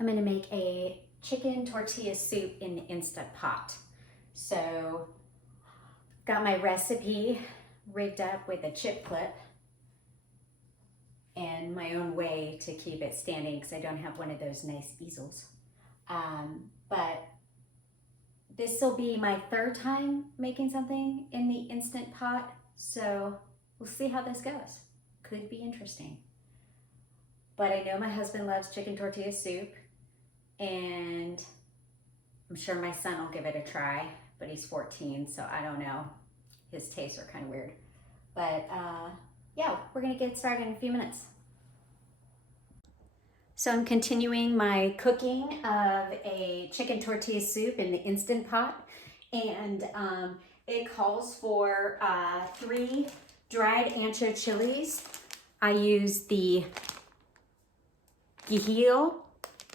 I'm gonna make a chicken tortilla soup in the Instant Pot. So, got my recipe rigged up with a chip clip and my own way to keep it standing because I don't have one of those nice easels. But this will be my third time making something in the Instant Pot, so we'll see how this goes. Could be interesting. But I know my husband loves chicken tortilla soup, and I'm sure my son will give it a try, but he's 14, so I don't know. His tastes are kind of weird. But yeah, we're gonna get started in a few minutes. So I'm continuing my cooking of a chicken tortilla soup in the Instant Pot, and it calls for 3 dried ancho chilies. I use the guajillo,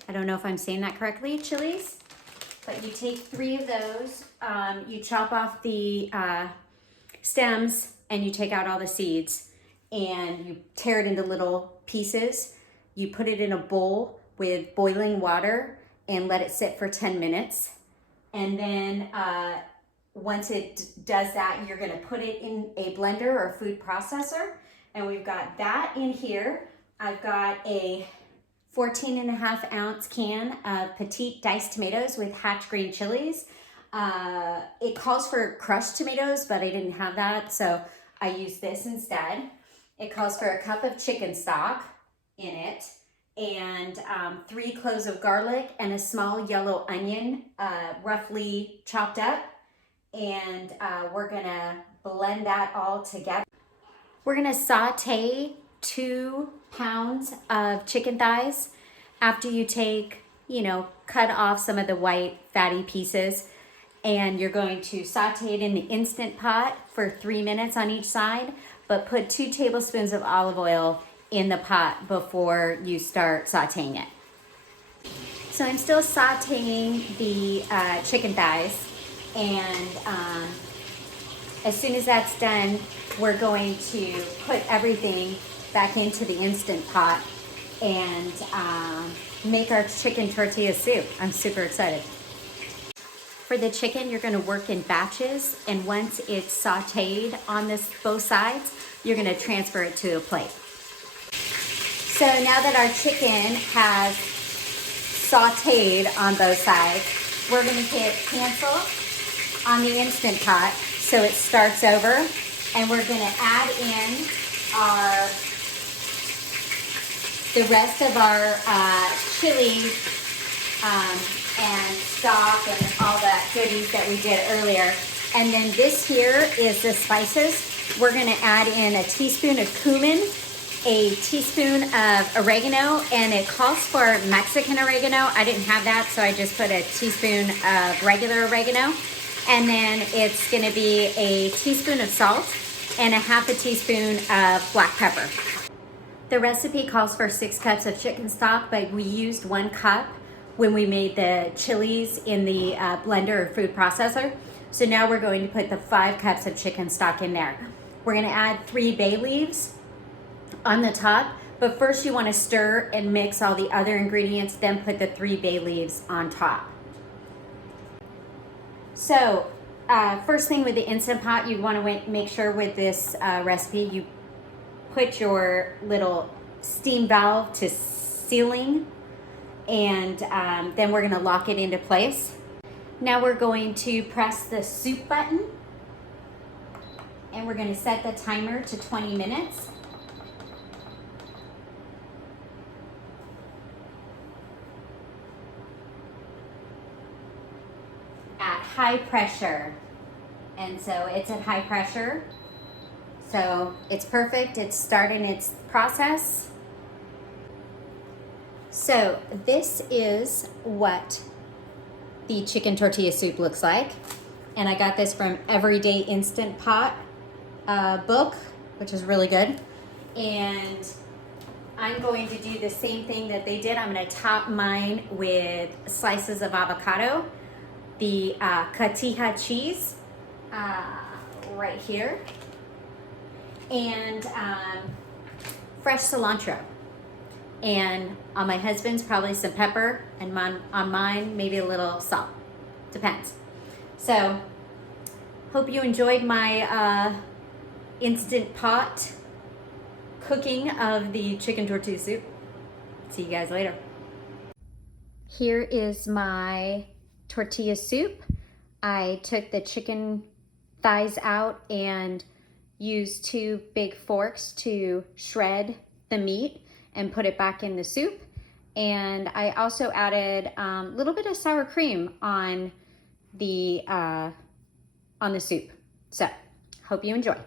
I don't know if I'm saying that correctly, chilies, but you take 3 of those, you chop off the stems and you take out all the seeds and you tear it into little pieces. You put it in a bowl with boiling water and let it sit for 10 minutes. And then once it does that, you're gonna put it in a blender or a food processor. And we've got that in here. I've got a 14.5 ounce can of petite diced tomatoes with hatch green chilies. It calls for crushed tomatoes, but I didn't have that, so I used this instead. It calls for a cup of chicken stock in it, and 3 cloves of garlic and a small yellow onion, roughly chopped up. And we're gonna blend that all together. We're gonna saute 2 pounds of chicken thighs. After you cut off some of the white fatty pieces, and you're going to saute it in the Instant Pot for 3 minutes on each side, but put 2 tablespoons of olive oil in the pot before you start sauteing it. So I'm still sauteing the chicken thighs, and as soon as that's done, we're going to put everything back into the Instant Pot and make our chicken tortilla soup. I'm super excited. For the chicken, you're gonna work in batches, and once it's sauteed on both sides, you're gonna transfer it to a plate. So now that our chicken has sauteed on both sides, we're gonna hit cancel on the Instant Pot so it starts over, and we're gonna add in the rest of our chili and stock and all that goodies that we did earlier. And then this here is the spices. We're gonna add in a teaspoon of cumin, a teaspoon of oregano, and it calls for Mexican oregano. I didn't have that, so I just put a teaspoon of regular oregano. And then it's gonna be a teaspoon of salt and a half a teaspoon of black pepper. The recipe calls for 6 cups of chicken stock, but we used 1 cup when we made the chilies in the blender or food processor. So now we're going to put the 5 cups of chicken stock in there. We're gonna add 3 bay leaves on the top, but first you wanna stir and mix all the other ingredients, then put the 3 bay leaves on top. So first thing with the Instant Pot, you wanna make sure with this recipe, you put your little steam valve to sealing, and then we're gonna lock it into place. Now we're going to press the soup button, and we're gonna set the timer to 20 minutes. At high pressure, and so it's at high pressure. So it's perfect, it's starting its process. So this is what the chicken tortilla soup looks like. And I got this from Everyday Instant Pot book, which is really good. And I'm going to do the same thing that they did. I'm gonna top mine with slices of avocado, the Tortilla cheese right here, and fresh cilantro. And on my husband's, probably some pepper, and on mine, maybe a little salt. Depends. So, hope you enjoyed my Instant Pot cooking of the chicken tortilla soup. See you guys later. Here is my tortilla soup. I took the chicken thighs out and used 2 big forks to shred the meat and put it back in the soup. And I also added a little bit of sour cream on the soup. So, hope you enjoy.